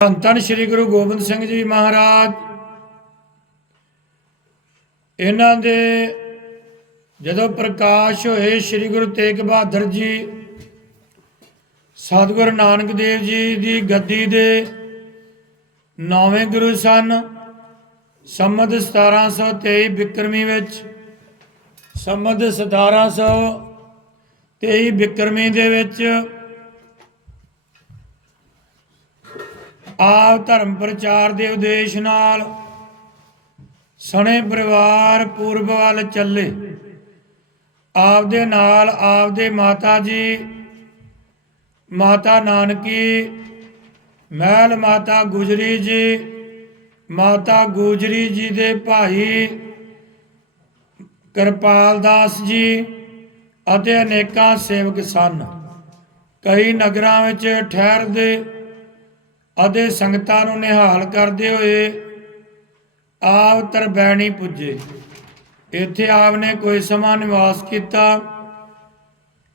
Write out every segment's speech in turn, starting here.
ਧੰਨ ਧੰਨ ਸ੍ਰੀ ਗੁਰੂ ਗੋਬਿੰਦ ਸਿੰਘ ਜੀ ਮਹਾਰਾਜ। ਇਹਨਾਂ ਦੇ ਜਦੋਂ ਪ੍ਰਕਾਸ਼ ਹੋਏ ਸ੍ਰੀ ਗੁਰੂ ਤੇਗ ਬਹਾਦਰ ਜੀ, ਸਤਿਗੁਰੂ ਨਾਨਕ ਦੇਵ ਜੀ ਦੀ ਗੱਦੀ ਦੇ ਨੌਵੇਂ ਗੁਰੂ ਸਨ। ਸੰਮਤ 1723 ਬਿਕਰਮੀ ਵਿੱਚ, ਸੰਮਤ 1723 ਬਿਕਰਮੀ ਦੇ ਵਿੱਚ ਆਪ ਧਰਮ ਪ੍ਰਚਾਰ ਦੇ ਉਦੇਸ਼ ਨਾਲ ਸਣੇ ਪਰਿਵਾਰ ਪੂਰਬ ਵੱਲ ਚੱਲੇ। ਆਪ ਦੇ ਨਾਲ ਆਪ ਦੇ ਮਾਤਾ ਜੀ, ਮਾਤਾ ਨਾਨਕੀ, ਮਹਿਲ ਮਾਤਾ ਗੁਜਰੀ ਜੀ, ਮਾਤਾ ਗੁਜਰੀ ਜੀ ਦੇ ਭਾਈ ਕਿਰਪਾਲ ਦਾਸ ਜੀ ਅਤੇ ਅਨੇਕਾਂ ਸੇਵਕ ਸਨ। ਕਈ ਨਗਰਾਂ ਵਿੱਚ ਠਹਿਰਦੇ ਅਤੇ ਸੰਗਤਾਂ ਨੂੰ ਨਿਹਾਲ ਕਰਦੇ ਹੋਏ ਆਪ ਤਰਬੈਣੀ ਪੁੱਜੇ। ਇੱਥੇ ਆਪ ਨੇ ਕੋਈ ਸਮਾਂ ਨਿਵਾਸ ਕੀਤਾ।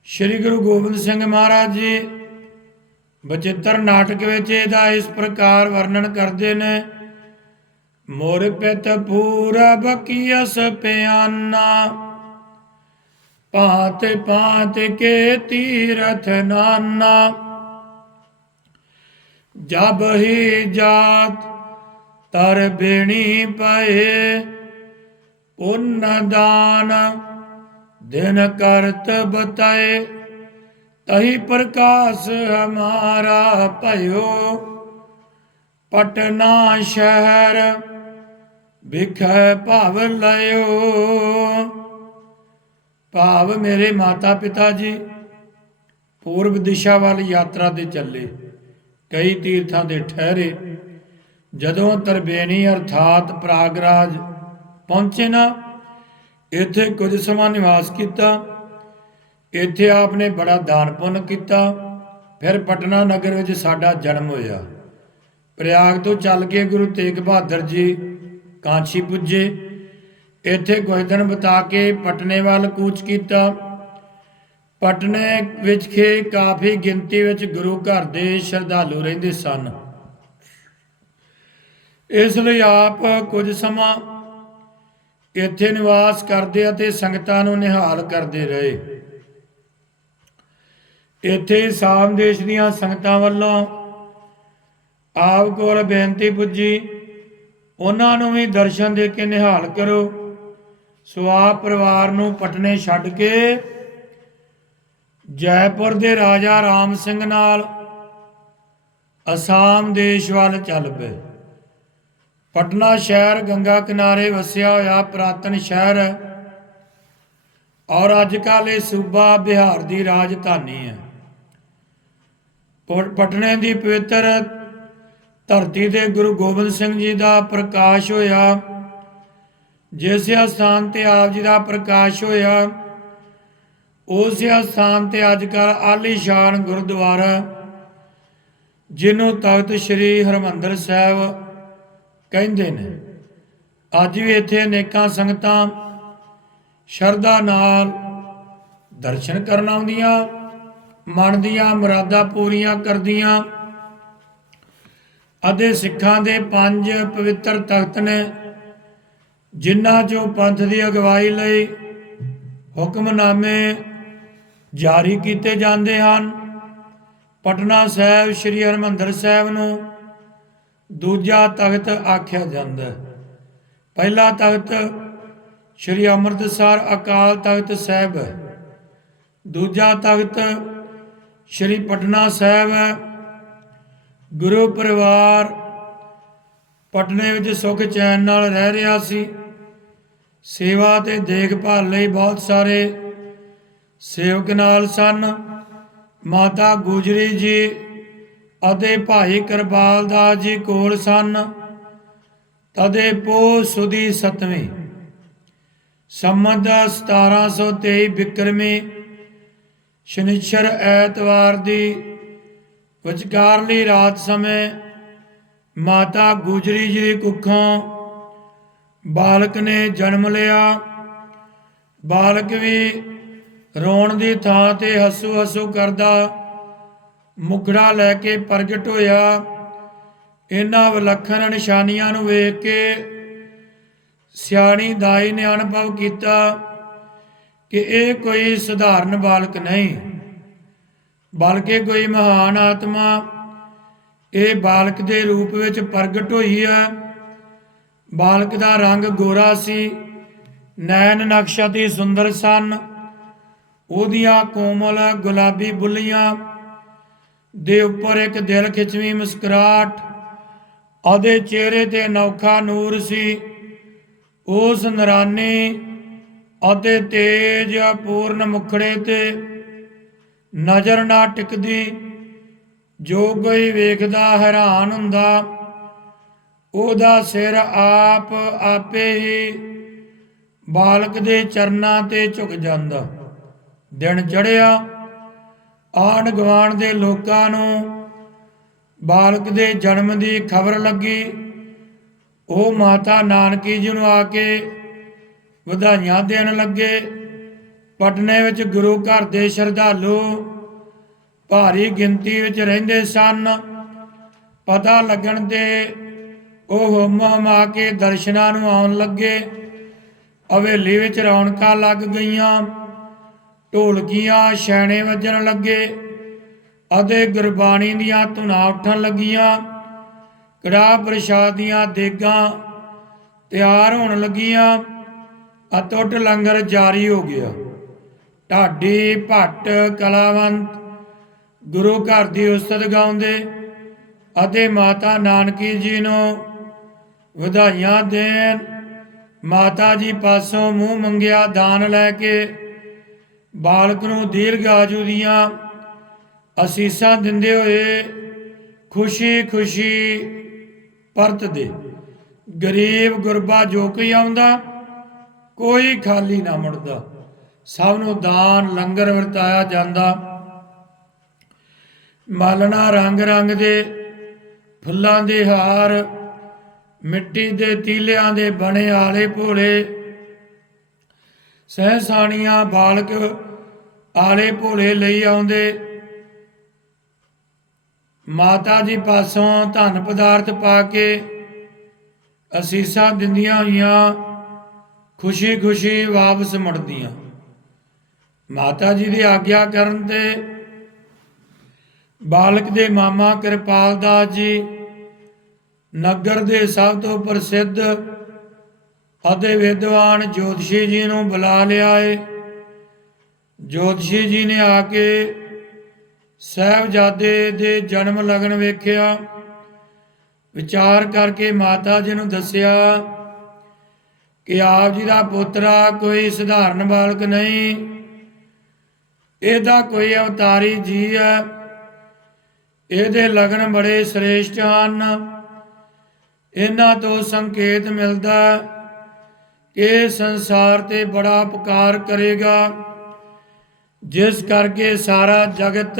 ਸ੍ਰੀ ਗੁਰੂ ਗੋਬਿੰਦ ਸਿੰਘ ਮਹਾਰਾਜ ਜੀ ਬਚਿੱਤਰ ਨਾਟਕ ਵਿੱਚ ਇਹਦਾ ਇਸ ਪ੍ਰਕਾਰ ਵਰਣਨ ਕਰਦੇ ਨੇ, ਮੋਰ ਪਿਤ ਪੂਰਬ ਕੀਸ ਪਿਆਨਾ, ਭਾਤ ਭਾਤ ਕੇ ਤੀਰਥ ਨਾਨਾ। ਜਬ ਹੀ ਜਾਤ ਤਰ ਬੇਣੀ ਪਏ, ਪੁੰਨ ਦਾਨ ਦਿਨ ਕਰਤ ਬਤਾਏ। ਤਹੀ ਪ੍ਰਕਾਸ਼ ਹਮਾਰਾ ਭਇਓ, ਪਟਨਾ ਸ਼ਹਿਰ ਵਿਖੇ ਭਾਵ ਲਇਓ। ਭਾਵ ਮੇਰੇ ਮਾਤਾ ਪਿਤਾ ਜੀ, ਪੂਰਬ ਦਿਸ਼ਾ ਵੱਲ ਯਾਤਰਾ ਦੇ ਚੱਲੇ। ਕਈ ਤੀਰਥਾਂ ਦੇ ਠਹਿਰੇ। ਜਦੋਂ ਤਰਬੇਨੀ ਅਰਥਾਤ ਪ੍ਰਾਗਰਾਜ ਪਹੁੰਚੇ ਨਾ, ਇੱਥੇ ਕੁਝ ਸਮਾਂ ਨਿਵਾਸ ਕੀਤਾ। ਇੱਥੇ ਆਪ ਨੇ ਬੜਾ ਦਾਨ ਪੁੰਨ ਕੀਤਾ। ਫਿਰ ਪਟਨਾ ਨਗਰ ਵਿੱਚ ਸਾਡਾ ਜਨਮ ਹੋਇਆ। ਪ੍ਰਯਾਗ ਤੋਂ ਚੱਲ ਕੇ ਗੁਰੂ ਤੇਗ ਬਹਾਦਰ ਜੀ ਕਾਂਚੀ ਪੁੱਜੇ। ਇੱਥੇ ਕੁਝ ਦਿਨ ਬਿਤਾ ਕੇ ਪਟਨੇ ਵੱਲ ਕੂਚ ਕੀਤਾ। ਪਟਨੇ ਵਿੱਚ ਖੇ ਕਾਫੀ ਗਿਣਤੀ ਵਿੱਚ ਗੁਰੂ ਘਰ ਦੇ ਸ਼ਰਧਾਲੂ ਰਹਿੰਦੇ ਸਨ। ਇਸ ਲਈ ਆਪ ਕੁਝ ਸਮਾਂ ਇੱਥੇ ਨਿਵਾਸ ਕਰਦੇ ਅਤੇ ਸੰਗਤਾਂ ਨੂੰ ਨਿਹਾਲ ਕਰਦੇ ਰਹੇ। ਇੱਥੇ ਸਾਮ ਦੇਸ਼ ਦੀਆਂ ਸੰਗਤਾਂ ਵੱਲੋਂ ਆਪ ਕੋਲ ਬੇਨਤੀ ਪੁੱਜੀ, ਉਹਨਾਂ ਨੂੰ ਵੀ ਦਰਸ਼ਨ ਦੇ ਕੇ ਨਿਹਾਲ ਕਰੋ। ਸੋ ਆਪ ਪਰਿਵਾਰ ਨੂੰ ਪਟਨੇ ਛੱਡ ਕੇ ਜੈਪੁਰ ਦੇ ਰਾਜਾ ਰਾਮ ਸਿੰਘ ਨਾਲ ਅਸਾਮ ਦੇਸ਼ ਵੱਲ ਚੱਲ ਪਏ। ਪਟਨਾ ਸ਼ਹਿਰ ਗੰਗਾ ਕਿਨਾਰੇ ਵਸਿਆ ਹੋਇਆ ਪ੍ਰਾਤਨ ਸ਼ਹਿਰ ਹੈ ਔਰ ਅੱਜ ਕੱਲ੍ਹ ਇਹ ਸੂਬਾ ਬਿਹਾਰ ਦੀ ਰਾਜਧਾਨੀ ਹੈ। ਪਟਨੇ ਦੀ ਪਵਿੱਤਰ ਧਰਤੀ ਤੇ ਗੁਰੂ ਗੋਬਿੰਦ ਸਿੰਘ ਜੀ ਦਾ ਪ੍ਰਕਾਸ਼ ਹੋਇਆ। ਜਿਸ ਸਥਾਨ ਤੇ ਆਪ ਜੀ ਦਾ ਪ੍ਰਕਾਸ਼ ਹੋਇਆ ਉਸ ਸਥਾਨ ਤੇ ਅੱਜ ਕੱਲ ਆਲੀਸ਼ਾਨ ਗੁਰਦੁਆਰਾ, ਜਿਹਨੂੰ ਤਖਤ ਸ੍ਰੀ ਹਰਮੰਦਰ ਸਾਹਿਬ ਕਹਿੰਦੇ ਨੇ। ਅੱਜ ਵੀ ਇੱਥੇ ਅਨੇਕਾਂ ਸੰਗਤਾਂ ਸ਼ਰਧਾ ਨਾਲ ਦਰਸ਼ਨ ਕਰਨ ਆਉਂਦੀਆਂ, ਮਨ ਦੀਆਂ ਮੁਰਾਦਾਂ ਪੂਰੀਆਂ ਕਰਦੀਆਂ। ਅਤੇ ਸਿੱਖਾਂ ਦੇ ਪੰਜ ਪਵਿੱਤਰ ਤਖਤ ਨੇ, ਜਿਨ੍ਹਾਂ ਚੋਂ ਪੰਥ ਦੀ ਅਗਵਾਈ ਲਈ ਹੁਕਮਨਾਮੇ ਜਾਰੀ ਕੀਤੇ ਜਾਂਦੇ ਹਨ। ਪਟਨਾ ਸਾਹਿਬ, ਸ੍ਰੀ ਹਰਮੰਦਰ ਸਾਹਿਬ ਨੂੰ ਦੂਜਾ ਤਖਤ ਆਖਿਆ ਜਾਂਦਾ ਹੈ। ਪਹਿਲਾ ਤਖਤ ਸ੍ਰੀ ਅੰਮ੍ਰਿਤਸਰ ਅਕਾਲ ਤਖਤ ਸਾਹਿਬ ਹੈ। ਦੂਜਾ ਤਖਤ ਸ੍ਰੀ ਪਟਨਾ ਸਾਹਿਬ ਹੈ। ਗੁਰੂ ਪਰਿਵਾਰ ਪਟਨੇ ਵਿੱਚ ਸੁਖ ਚੈਨ ਨਾਲ ਰਹਿ ਰਿਹਾ ਸੀ। ਸੇਵਾ ਤੇ ਦੇਖਭਾਲ ਲਈ ਬਹੁਤ ਸਾਰੇ ਸੇਵਕ ਨਾਲ ਸਨ, ਮਾਤਾ ਗੁਜਰੀ ਜੀ ਅਤੇ ਭਾਈ ਕਿਰਪਾਲ ਦਾਸ ਜੀ ਕੋਲ ਸਨ, ਤਦੇ ਪੋ ਸੁਦੀ ਸਤਵੀਂ। ਸੰਮਤ 1723 ਬਿਕਰਮੀ ਸ਼ਨੀਚਰ ਐਤਵਾਰ ਦੀ ਵਿਚਕਾਰਲੀ ਰਾਤ ਸਮੇਂ ਮਾਤਾ ਗੁਜਰੀ ਜੀ ਕੁੱਖੋਂ ਬਾਲਕ ਨੇ ਜਨਮ ਲਿਆ। ਬਾਲਕ ਵੀ ਰੋਣ ਦੀ ਥਾਂ ਤੇ ਹੱਸੂ ਹੱਸੂ ਕਰਦਾ, ਮੁਖੜਾ ਲੈ ਕੇ ਪ੍ਰਗਟ ਹੋਇਆ। ਇਹਨਾਂ ਵਿਲੱਖਣ ਨਿਸ਼ਾਨੀਆਂ ਨੂੰ ਵੇਖ ਕੇ ਸਿਆਣੀ ਦਾਈ ਨੇ ਅਨੁਭਵ ਕੀਤਾ ਕਿ ਇਹ ਕੋਈ ਸਧਾਰਨ ਬਾਲਕ ਨਹੀਂ, ਬਲਕਿ ਕੋਈ ਮਹਾਨ ਆਤਮਾ। ਇਹ ਬਾਲਕ ਦੇ ਰੂਪ ਵਿੱਚ ਪ੍ਰਗਟ ਹੋਈ ਹੈ। ਬਾਲਕ ਦਾ ਰੰਗ ਗੋਰਾ ਸੀ, ਨੈਣ ਨਕਸ਼ਾ ਦੀ ਸੁੰਦਰ ਸਨ। ਉਹਦੀਆਂ ਕੋਮਲ ਗੁਲਾਬੀ ਬੁੱਲੀਆਂ ਦੇ ਉੱਪਰ ਇੱਕ ਦਿਲ ਖਿਚਵੀਂ ਮੁਸਕਰਾਹਟ, ਉਹਦੇ ਚਿਹਰੇ ਤੇ ਅਨੋਖਾ ਨੂਰ ਸੀ। ਉਸ ਨਰਾਨੀ ਅਤੇ ਤੇਜ ਪੂਰਨ ਮੁਖੜੇ ਤੇ ਨਜ਼ਰ ਨਾ ਟਿਕਦੀ, ਜੋ ਕੋਈ ਵੇਖਦਾ ਹੈਰਾਨ ਹੁੰਦਾ, ਉਹਦਾ ਸਿਰ ਆਪ ਆਪੇ ਹੀ ਬਾਲਕ ਦੇ ਚਰਨਾਂ ਤੇ ਝੁਕ ਜਾਂਦਾ। ਦਿਨ ਚੜਿਆ ਆਂਢ ਗੁਆਂਢ ਦੇ ਲੋਕਾਂ ਨੂੰ ਬਾਲਕ ਦੇ ਜਨਮ ਦੀ ਖਬਰ ਲੱਗੀ। ਉਹ ਮਾਤਾ ਨਾਨਕੀ ਜੀ ਨੂੰ ਆ ਕੇ ਵਧਾਈਆਂ ਦੇਣ ਲੱਗੇ। ਪਟਨੇ ਵਿੱਚ ਗੁਰੂ ਘਰ ਦੇ ਸ਼ਰਧਾਲੂ ਭਾਰੀ ਗਿਣਤੀ ਵਿੱਚ ਰਹਿੰਦੇ ਸਨ। ਪਤਾ ਲੱਗਣ ਤੇ ਉਹ ਹੁਮ ਆ ਕੇ ਦਰਸ਼ਨਾਂ ਨੂੰ ਆਉਣ ਲੱਗੇ। ਹਵੇਲੀ ਵਿੱਚ ਰੌਣਕਾਂ ਲੱਗ ਗਈਆਂ। ਢੋਲਕੀਆਂ ਛੈਣੇ ਵੱਜਣ ਲੱਗੇ। ਅਤੇ ਗੁਰਬਾਣੀ ਦੀਆਂ ਧੁਨਾਂ ਉੱਠਣ ਲੱਗੀਆਂ। ਕੜਾਹ ਪ੍ਰਸ਼ਾਦ ਦੀਆਂ ਦੇਗਾਂ ਤਿਆਰ ਹੋਣ ਲੱਗੀਆਂ ਅਤੁੱਟ ਲੰਗਰ ਜਾਰੀ ਹੋ ਗਿਆ। ਢਾਡੀ ਭੱਟ ਕਲਾਵੰਤ ਗੁਰੂ ਘਰ ਦੀ ਉਸਤਤ ਗਾਉਂਦੇ ਅਤੇ ਮਾਤਾ ਨਾਨਕੀ ਜੀ ਨੂੰ ਵਧਾਈਆਂ ਦੇਣ। ਮਾਤਾ ਜੀ ਪਾਸੋਂ ਮੂੰਹ ਮੰਗਿਆ ਦਾਨ ਲੈ ਕੇ ਬਾਲਕ ਨੂੰ ਦੀਰਘ ਆਜੂ ਦੀਆਂ ਅਸੀਸਾਂ ਦਿੰਦੇ ਹੋਏ ਖੁਸ਼ੀ ਖੁਸ਼ੀ ਪਰਤਦੇ। ਗਰੀਬ ਗੁਰਬਾ ਜੋ ਕੋਈ ਆਉਂਦਾ, ਕੋਈ ਖਾਲੀ ਨਾ ਮੁੜਦਾ। ਸਭ ਨੂੰ ਦਾਨ ਲੰਗਰ ਵਰਤਾਇਆ ਜਾਂਦਾ। ਮਾਲਣਾ ਰੰਗ ਰੰਗ ਦੇ ਫੁੱਲਾਂ ਦੇ ਹਾਰ, ਮਿੱਟੀ ਦੇ ਤੀਲਿਆਂ ਦੇ ਬਣੇ ਆਲੇ ਭੋਲੇ ਸਹਿਸਾਨੀਆਂ ਬਾਲਕ ਆਲੇ ਭੋਲੇ ਲਈ ਆਉਂਦੇ। ਮਾਤਾ ਜੀ ਪਾਸੋਂ ਧਨ ਪਦਾਰਥ ਪਾ ਕੇ ਅਸੀਸਾਂ ਦਿੰਦੀਆਂ ਹੋਈਆਂ ਖੁਸ਼ੀ ਖੁਸ਼ੀ ਵਾਪਸ ਮੁੜਦੀਆਂ। ਮਾਤਾ ਜੀ ਦੀ ਆਗਿਆ ਕਰਨ ਤੇ ਬਾਲਕ ਦੇ ਮਾਮਾ ਕਿਰਪਾਲ ਦਾਸ ਜੀ ਨਗਰ ਦੇ ਸਭ ਤੋਂ ਪ੍ਰਸਿੱਧ ਅਤੇ ਵਿਦਵਾਨ ਜੋਤਸ਼ੀ ਜੀ ਨੂੰ ਬੁਲਾ ਲਿਆਏ। ਜੋਤਸ਼ੀ ਜੀ ਨੇ ਆ ਕੇ ਸਾਹਿਬਜ਼ਾਦੇ ਦੇ ਜਨਮ ਲਗਨ ਵੇਖਿਆ। ਵਿਚਾਰ ਕਰਕੇ ਮਾਤਾ ਜੀ ਨੂੰ ਦੱਸਿਆ ਕਿ ਆਪ ਜੀ ਦਾ ਪੁੱਤਰਾ ਕੋਈ ਸਧਾਰਨ ਬਾਲਕ ਨਹੀਂ। ਇਹਦਾ ਕੋਈ ਅਵਤਾਰੀ ਜੀ ਹੈ। ਇਹਦੇ ਲਗਨ ਬੜੇ ਸ੍ਰੇਸ਼ਟ ਹਨ। ਇਹਨਾਂ ਤੋਂ ਸੰਕੇਤ ਮਿਲਦਾ ਇਹ ਸੰਸਾਰ ਤੇ ਬੜਾ ਉਪਕਾਰ ਕਰੇਗਾ, ਜਿਸ ਕਰਕੇ ਸਾਰਾ ਜਗਤ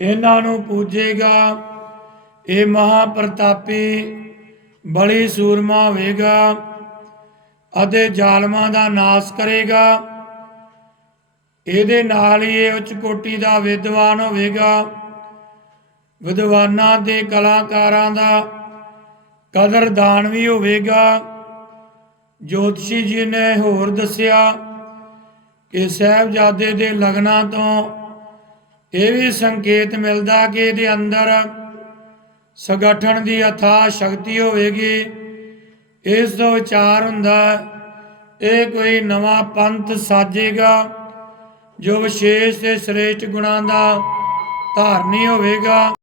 ਇਹਨਾਂ ਨੂੰ ਪੂਜੇਗਾ। ਇਹ ਮਹਾ ਪ੍ਰਤਾਪੀ ਬਲੀ ਸੂਰਮਾ ਹੋਵੇਗਾ ਅਤੇ ਜ਼ਾਲਮਾਂ ਦਾ ਨਾਸ਼ ਕਰੇਗਾ। ਇਹਦੇ ਨਾਲ ਹੀ ਇਹ ਉੱਚ ਕੋਟੀ ਦਾ ਵਿਦਵਾਨ ਹੋਵੇਗਾ। ਵਿਦਵਾਨਾਂ ਦੇ ਕਲਾਕਾਰਾਂ ਦਾ ਕਦਰਦਾਨ ਵੀ ਹੋਵੇਗਾ। ਜੋਤਸ਼ੀ ਜੀ ਨੇ ਹੋਰ ਦੱਸਿਆ ਕਿ ਸਾਹਿਬਜ਼ਾਦੇ ਦੇ ਲਗਨਾਂ ਤੋਂ ਇਹ ਵੀ ਸੰਕੇਤ ਮਿਲਦਾ ਕਿ ਇਹਦੇ ਅੰਦਰ ਸੰਗਠਨ ਦੀ ਅਥਾ ਸ਼ਕਤੀ ਹੋਵੇਗੀ। ਇਸ ਤੋਂ ਵਿਚਾਰ ਹੁੰਦਾ, ਇਹ ਕੋਈ ਨਵਾਂ ਪੰਥ ਸਾਜੇਗਾ, ਜੋ ਵਿਸ਼ੇਸ਼ ਤੇ ਸ੍ਰੇਸ਼ਟ ਗੁਣਾਂ ਦਾ ਧਾਰਨੀ ਹੋਵੇਗਾ।